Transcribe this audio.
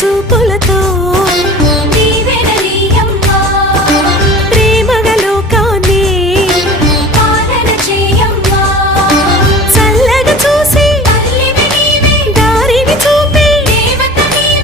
to.